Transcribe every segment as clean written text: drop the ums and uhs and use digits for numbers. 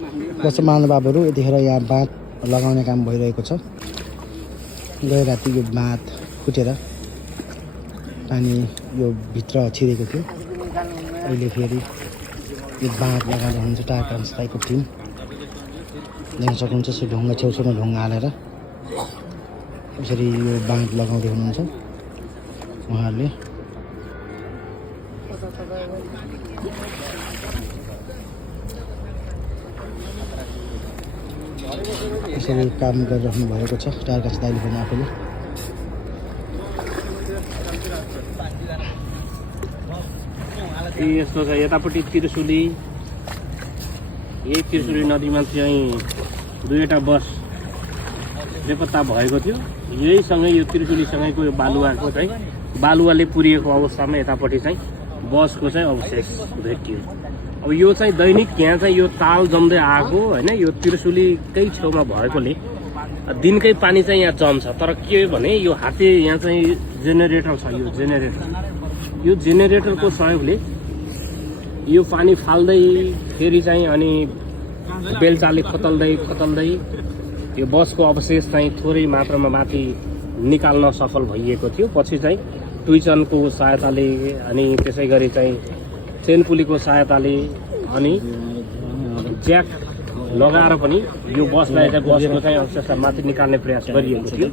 जस्तो महानुभावहरू यतिखेर यहाँ बाँध लगाउने काम भइरहेको छ। गए राति यो बाँध फुटेर पानी यो भित्र छिरेको थियो। अहिले फेरि यो बाँध लगाउँदै हुनुहुन्छ टायर ट्रान्सफाइको टिम। देख्न सक्नुहुन्छ यसो ढुङ्गा छेउछाउमा ढुङ्गा हालेर यसरी यो बाँध लगाउँदै हुनुहुन्छ उहाँहरूले। यसरी काम गरिराख्नु भएको छ टायर कास दाइले पनि आफैले। यस्तो छ यतापट्टि त्रिशुली, यही त्रिशुली नदीमा चाहिँ दुईवटा बस बेपत्ता भएको थियो। यहीसँगै यो त्रिशुलीसँगैको यो बालुवाको चाहिँ बालुवाले पुरिएको अवस्थामा यतापट्टि चाहिँ बसको चाहिँ अवशेष भेटियो। अब यो चाहिँ दैनिक यहाँ चाहिँ यो ताल जम्दै आएको होइन, यो त्रिशुलीकै छेउमा भएकोले दिनकै पानी चाहिँ यहाँ जम्छ। तर के भने यो हाते यहाँ चाहिँ जेनेरेटर छ। यो जेनेरेटरको सहयोगले यो पानी फाल्दै फेरि चाहिँ अनि बेलचाले खोतल्दै यो बसको अवशेष चाहिँ थोरै मात्रामा माथि निकाल्न सफल भइएको थियो। पछि चाहिँ ट्विचनको सहायताले अनि त्यसै गरी चाहिँ चेन पुलीको सहायताले अनि ज्याक लगाएर पनि यो बसलाई चाहिँ बसको चाहिँ अवशेषलाई माथि निकाल्ने प्रयास गरिएको थियो।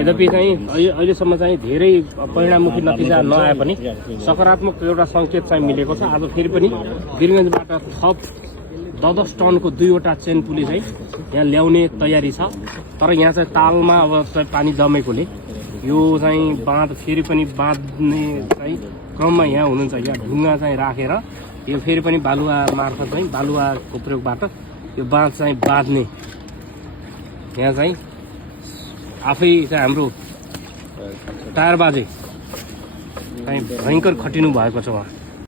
यद्यपि चाहिँ अहिलेसम्म चाहिँ धेरै परिणाममुखी नतिजा नआए पनि सकारात्मक एउटा सङ्केत चाहिँ मिलेको छ। आज फेरि पनि वीरगञ्जबाट थप 10 टनको 2वटा चेन पुली चाहिँ यहाँ ल्याउने तयारी छ। तर यहाँ चाहिँ तालमा अब चाहिँ पानी जमेकोले यो चाहिँ बाँध फेरि पनि बाँध्ने चाहिँ क्रममा यहाँ हुनुहुन्छ। यहाँ ढुङ्गा चाहिँ राखेर यो फेरि पनि बालुवा मार्फत चाहिँ बालुवाको प्रयोगबाट यो बाँध चाहिँ बाँध्ने यहाँ चाहिँ आफै चाहिँ हाम्रो टायर बाजे चाहिँ भयङ्कर खटिनु भएको छ उहाँ।